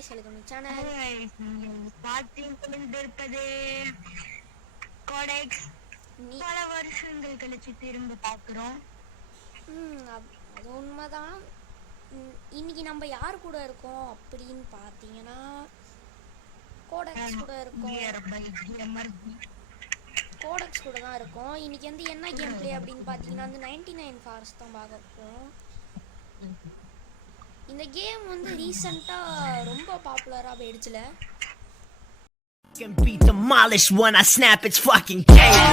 guys, welcome to channel. பார்த்துக் கொண்டிருப்பது codex. பல வருஷங்கள் கழிச்சு திரும்ப பார்க்குறோம். அது உண்மைதான். இன்னைக்கு நம்ம யார் கூட இருக்கோம் அப்படின்னு பார்த்தீங்கன்னா கோடெக்ஸ் கூட இருக்கோம். கோடெக்ஸ் கூட தான் இருக்கோம். இன்னைக்கு வந்து என்ன கேம் பிளே அப்படின்னு பார்த்தீங்கன்னா வந்து 99 ஃபாரஸ்ட் தான் பார்க்க போகிறோம். இந்த கேம் வந்து ரீசெண்டாக ரொம்ப பாப்புலராக போயிடுச்சுல. Can be demolished when I snap its fucking game.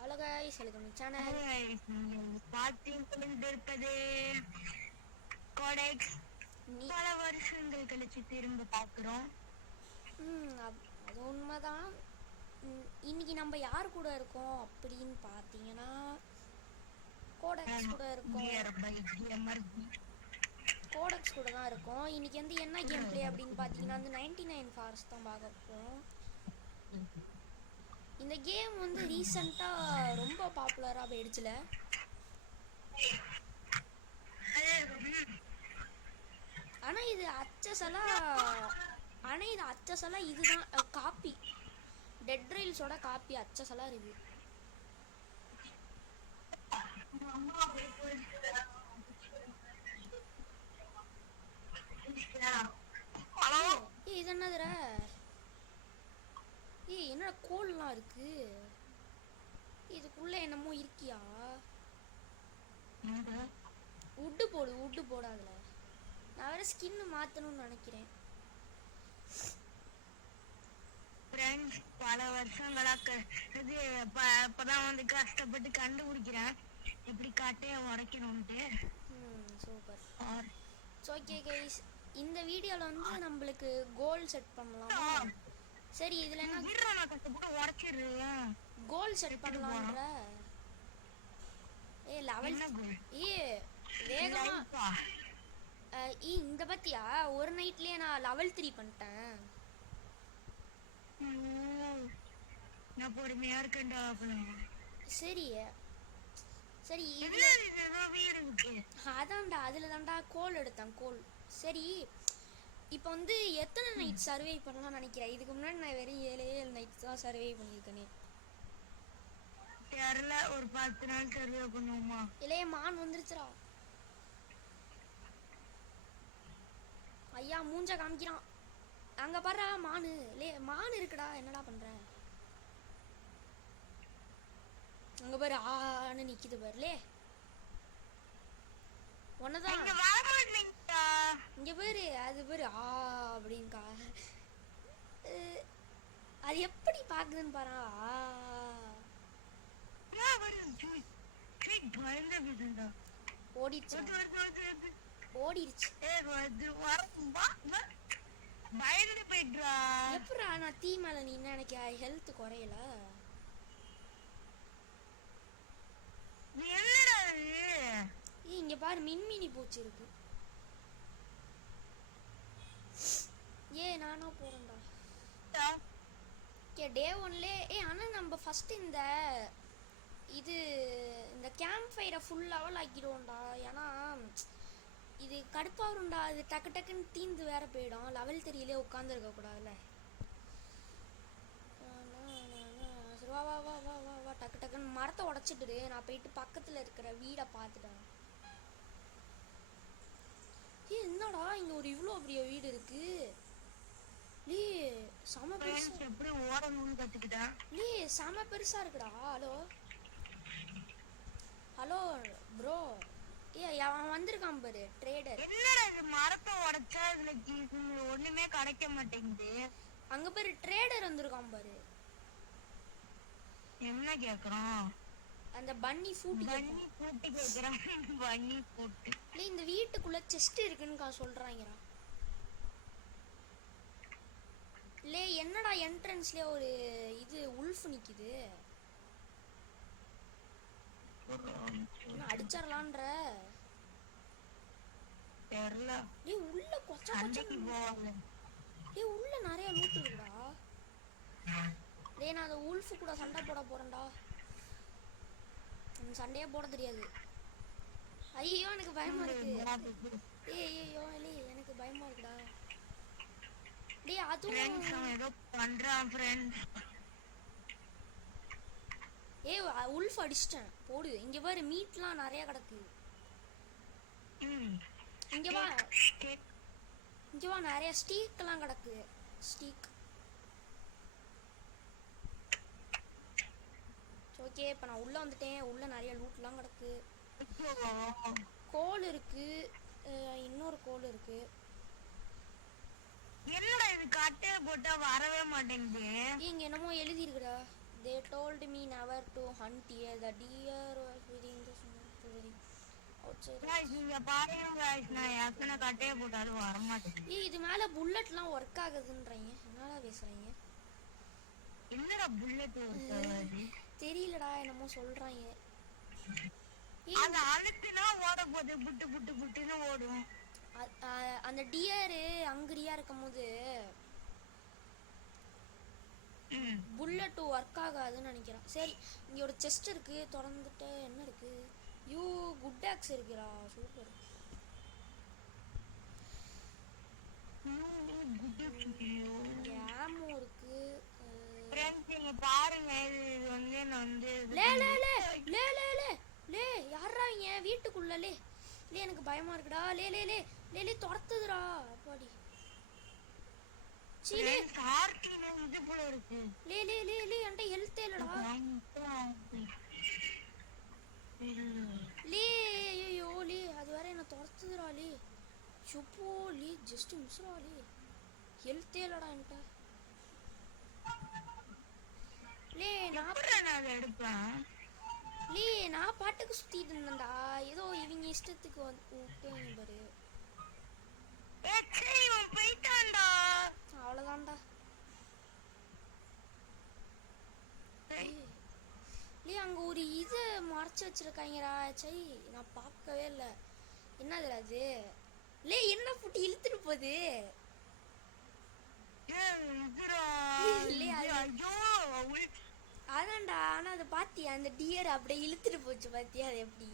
Hello guys, welcome to channel. பார்த்துக் கொண்டிருப்பது கோடெக்ஸ். பல வருஷங்கள் கழிச்சு திரும்ப பார்க்குறோம். அது உண்மைதான். இன்னைக்கு நம்ம யார் கூட இருக்கோம் அப்படின்னு பார்த்தீங்கன்னா கோடெக்ஸ் கூட இருக்கோம். கோடெக்ஸ் கூட தான் இருக்கோம். இன்னைக்கு வந்து என்ன கேம் பிளே அப்படின்னு பார்த்தீங்கன்னா வந்து 99 ஃபாரஸ்ட் தான் பார்க்க போகிறோம். இந்த கேம் வந்து ரீசெண்டாக ரொம்ப பாப்புலராக போயிடுச்சுல. ஆனால் இது அச்சசலாக இதுதான் காப்பி. டெட் ரைல்ஸோட காப்பி அச்சசலாக இருக்கு. இது என்னதுற? என்னோட கோல்லாம் இருக்கு. இதுக்குள்ள என்னமோ இருக்கியா? உட்டு போடு அதுல. நான் வேற ஸ்கின் மாத்தணும்னு நினைக்கிறேன். பல வருஷங்களா இது இப்பதான் வந்து கஷ்டப்பட்டு கண்டுபிடிக்கிறேன் எப்படி காட்டையை உடைக்கணும்ட்டு. சூப்பர். ஓகே கைஸ், இந்த வீடியோல வந்து நம்மளுக்கு கோல் செட் பண்ணலாம். சரி, இதுல என்ன கஷ்டப்பட்டு உடைச்சிடுறேன். கோல் செட் பண்ணலாம்ன்ற லெவல் வேகமா இந்த பத்தியா ஒரு நைட்லயே நான் லெவல் 3 பண்ணிட்டேன். நான் பொறுமையா இருக்கேன்டா. சரி அதான்டா, அதுல தான்டா கோல் எடுத்தேன். கோல் சரி. இப்போ வந்து எத்தனை நைட் சர்வே பண்ணலாம்னு நினைக்கிறேன்? இதுக்கு முன்னாடி நான் வெறும் 7 நைட்ஸ் தான் சர்வே பண்ணியிருக்கேனே. தெரியல, ஒரு 10 நாள் சர்வே பண்ணுவோமா? இல்லையே, மான் வந்துருச்சுடா. ஐயா மூஞ்ச காமிக்கிறான். அங்க பாரு மானு. மான் இருக்குடா. என்னடா பண்ற? அங்க பாரு ஆன்னு நிக்குது பாருலே. ஒன்னதான் இங்க பாரு. அது பாரு அப்படின்கா. அது எப்படி பாக்குதுன்னு பாரு. ஓடிடுச்சு. எப்படா நான் தீ மேல நின்னு எனக்கு ஹெல்த் குறையல. இங்க பாரு மின்மினி பூச்சி இருக்கு. நானா போறேன்டா. டே 1ல ஆனா நம்ம ஃபர்ஸ்ட் இந்த கேம்ப் ஃபயரை ஃபுல் லெவல் ஆக்கிடுவோம்டா. ஏன்னா இது கடுப்பா வரும்டா. இது டக்குன்னு தீந்து வேற போயிடும். லெவல் 3லே உட்கார்ந்து இருக்க கூடாதுல்ல. வா வா வா வா வா வா டக்குன்னு மரத்தை உடைச்சிட்டு நான் போயிட்டு பக்கத்துல இருக்கிற வீடை பார்த்துட்டேன். என்னடா இங்க ஒரு இவ்வளோ பெரிய வீடு இருக்கு. செம பெருசா இருக்குடா. Hello bro. அவன் வந்திருக்கான் பாரு, ட்ரேடர். என்னடா இது மரத்தை உடைச்சா இதுல ஒண்ணுமே கிடைக்க மாட்டேங்குது. அங்க பாரு ட்ரேடர் வந்திருக்கான் பாரு. என்ன கேக்குறான்? அந்த பன்னி ஃபூட்டி கேக்குறான். பன்னி ஃபூட்டி. இந்த வீட்டுக்குள்ள செஸ்ட் இருக்குன்னு சொல்றாங்கடா. என்னடா என்ட்ரன்ஸ்லயே ஒரு இது உல்ஃப் நிக்குது. அடிச்சறலாம்ன்ற தெரியல. உள்ள கொச்ச கொச்ச டேய் உள்ள நிறைய லூட் இருக்குடா. டேய் நான் அந்த உல்ஃப் கூட சண்டை போட போறேன்டா. எனக்கு சண்டையே போட தெரியாது. ஐயோ எனக்கு பயமா இருக்கு. ஏய் ஐயோ இல்லை எனக்கு பயமா இருக்குடா. டேய் அதுவும் ஏதோ பண்றான் ஃப்ரெண்ட்ஸ். ஏய் உல்ஃப் அடிச்சிட்டேன் போடு. இங்க பாரு மீட்லாம் நிறைய கிடக்கு. இங்க வா இங்க வா நிறைய ஸ்டீக்லாம் கிடக்கு. ஸ்டீக் ஓகே இப்போ நான் உள்ள வந்துட்டேன். உள்ள நிறைய லூட்லாம் கிடக்கு. கோல் இருக்கு. இன்னொரு கோல் இருக்கு. என்னடா இது கட்டைய போட்டா வரவே மாட்டேங்குது. இங்க என்னமோ எழுதி இருக்குடா. They told me never to hunt here. The deer was within the outside. guys இங்க பாருங்க guys நான் ஏற்கனவே கட்டைய போட்டாலும் வர மாட்டேங்குது. ஏய் இது மேல புல்லட்லாம் ஒர்க் ஆகுதுன்றாங்க. என்னடா பேசுறீங்க? என்னடா புல்லட் வருது தெரியலடா என்னமோ சொல்றாங்க. அந்த அழுத்துனா ஓட போகுது புட்டு புட்டு புட்டுன்னு ஓடும். அந்த டியர் ஹங்கரியா இருக்கும்போது புல்லட் ஒர்க் ஆகாதுன்னு நினைக்கிறேன். சரி இங்க ஒரு செஸ்ட் இருக்கு. திறந்துட்டு என்ன இருக்கு? யூ குட் ஆக்ஸ் இருக்குடா. சூப்பர். ஆமோ இருக்கு. ஃப்ரெண்ட்ஸ் நீங்க பாருங்க இது வந்து நான் வந்து லே லே லே லே லே லே லே யாரா இங்க வீட்டுக்குள்ள லே லே எனக்கு பயமா இருக்குடா. லே லே லே லே லே துரத்துதுடா. அப்பாடி சீ லே கார்ட்டின இது போல இருக்கு. லே லே லே லே என்கிட்ட ஹெல்த் இல்லடா. லே ஐயோ லே அது வேற என்ன துரத்துதுடா. லே சுப்போ லே ஜஸ்ட் மிஸ்ரா. லே ஹெல்த் இல்லடா என்கிட்ட. லே நான் எடுப்பேன். லே நான் பாட்டுக்கு சுத்திட்டு இருந்தேன்டா. ஏதோ இவங்க இஷ்டத்துக்கு விட்டு பாரு. போயிட்டான்டா. அவ்வளவுதான்டா. லே அங்க ஒரு இது மறைச்சு வச்சிருக்காங்கடா. சை நான் பார்க்கவே இல்லை. என்னதுடா அது? லே என்ன புட்டி இழுத்துட்டு போகுது? அதான்டா. ஆனா அதை பாத்தியா அந்த டியர் அப்படியே இழுத்துட்டு போச்சு பாத்தியா? அது எப்படி?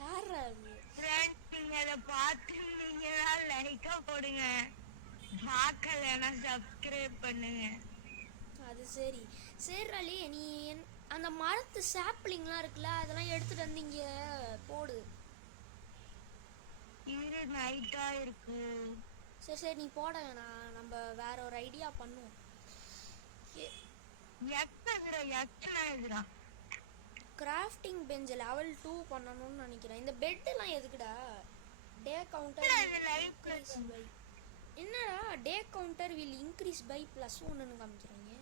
யாரா அது? நீங்க அதை பார்த்துருந்தீங்கன்னா லைக்கா போடுங்க. பார்க்கலன்னா சப்ஸ்கிரைப் பண்ணுங்க. அது சரி சரிடாலே. நீ அந்த மரத்து சாப்ளிங்லாம் இருக்குல்ல அதெல்லாம் எடுத்துட்டு வந்து இங்க போடு. இது நைட்டா இருக்கு. சரி சரி நீ போட வேணாம். நம்ம வேற ஒரு ஐடியா பண்ணுவோம். கிராஃப்டிங் பெஞ்ச் லெவல் 2 பண்ணணும்னு நினைக்கிறேன். இந்த பெட் எல்லாம் எதுக்குடா? டே கவுண்டர் என்னடா? டே கவுண்டர் வில் இன்க்ரீஸ் பை +1ன்னு காமிக்கிறாங்க.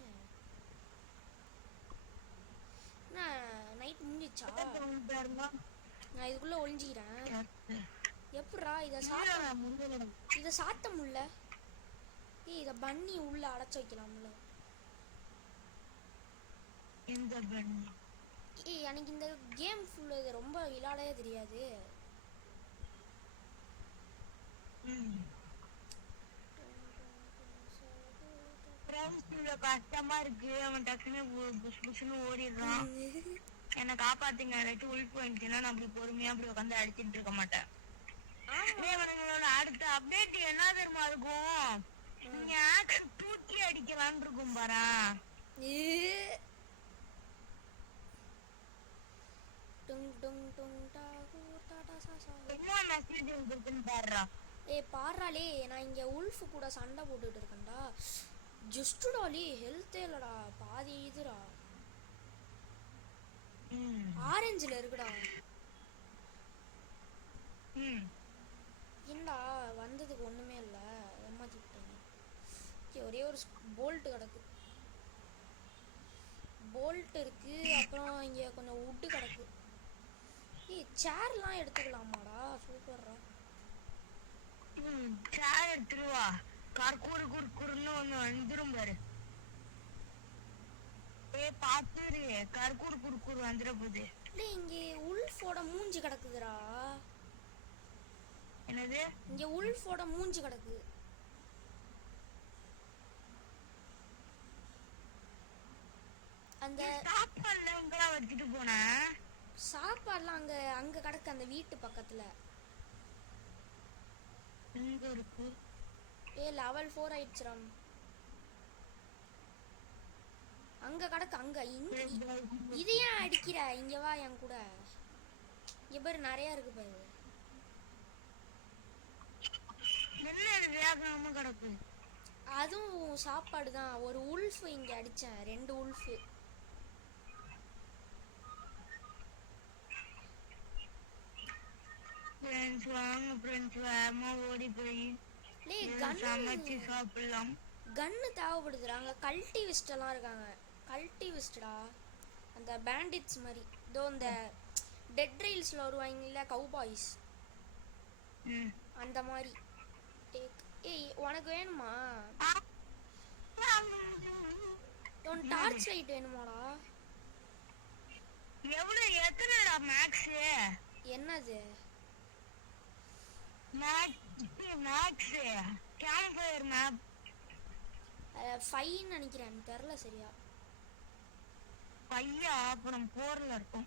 நைட் முடிஞ்சிச்சா? நான் இதுக்குள்ள ஒளிஞ்சிக்கிறேன். எப்படா இத சாத்த முடியல? ஏய் இத பன்னி உள்ள அடைச்சு வைக்கலாம்ல? இந்த பன்னி ஏய் எனக்கு இந்த கேம் ஃபுல்லா இது ரொம்ப விளையாடவே தெரியாது. கஷ்டமா இருக்கு. அவன் டக்குன்னு புஷ் புஷ்னு ஓடிடுறான். என்ன காப்பாத்துங்க. ஏதாச்சும் உள்ப்பு வந்துச்சுன்னா நான் அப்படி பொறுமையா அப்படி உட்காந்து அடிச்சுட்டு இருக்க மாட்டேன். அடுத்த அப்டேட் என்ன தெரியுமா இருக்கும்? நீங்க தூக்கி அடிக்கலான்னு இருக்கும் பாரா. என்ன மெசேஜ் இருக்குன்னு பாருடா. ஏய் பாறாலே நான் இங்க உல்ஃப் கூட சண்டை போட்டுட்டு இருக்கேன்டா. ஜஸ்டுடாலி ஹெல்த் இல்லடா. பாதி இதுடா. ஆரஞ்சுல இருக்குடா. என்னடா வந்ததுக்கு ஒண்ணுமே இல்ல. ஏமாத்திட்டேன். ஒரே ஒரு போல்ட் கிடக்கு. போல்ட் இருக்கு. அப்புறம் இங்க கொஞ்சம் வுட் கிடக்கு. ஏய் சேர்லாம் எடுத்துக்கலாமாடா? சூப்பர்ரா. சேர் எடுத்துருவா. கர்கூர் குர்குர்னு ஒண்ணு வந்துரும் பாரு. ஏய் பாத்துரு. கர்கூர் குர்குர் வந்துற போகுது. டேய் இங்க உல்ஃபோட மூஞ்சி கிடக்குதுடா. என்னது? இங்க உல்ஃபோட மூஞ்சி கிடக்கு. அந்த சாப்பாடுல உங்களா வச்சுட்டு போனேன். சாப்பாடுலாம் அங்க அங்க கிடக்கு அந்த வீட்டு பக்கத்துல. எங்க இருக்கு? level 4 ஆயிடுச்சுராம். அங்க கிடக்கு அங்க. இது ஏன் அடிக்கிற? இங்க வா என் கூட. இங்க பாரு நிறைய இருக்கு பாரு. என்ன வேகமா கிடக்கு? அதுவும் சாப்பாடு தான். ஒரு உல்ஃப் இங்க அடிச்சேன். 2 உல்ஃப். ஃப்ரெண்ட்ஸ் வாங்க ஃப்ரெண்ட்ஸ், வேகமா ஓடி போய் சமைச்சு சாப்பிடலாம். கன்னு தேவைப்படுதுடா. அங்க கல்டிவிஸ்ட் எல்லாம் இருக்காங்க. கல்டிவிஸ்டா அந்த பேண்டிட்ஸ் மாதிரி. இதோ இந்த டெட் ரெயில்ஸ்ல வருவாங்கல்ல கவுபாய்ஸ், அந்த மாதிரி. ஏய் உனக்கு வேணுமா? உன் டார்ச் லைட் வேணுமாடா? எவ்வளவு எத்தனைடா மேக்ஸ்? என்னது மேக்ஸ் கேம்ப் ஃபயர் மேப் 5 நினைக்கிறேன், தெரியல சரியா. பையா அப்புறம் 4ல இருக்கும்.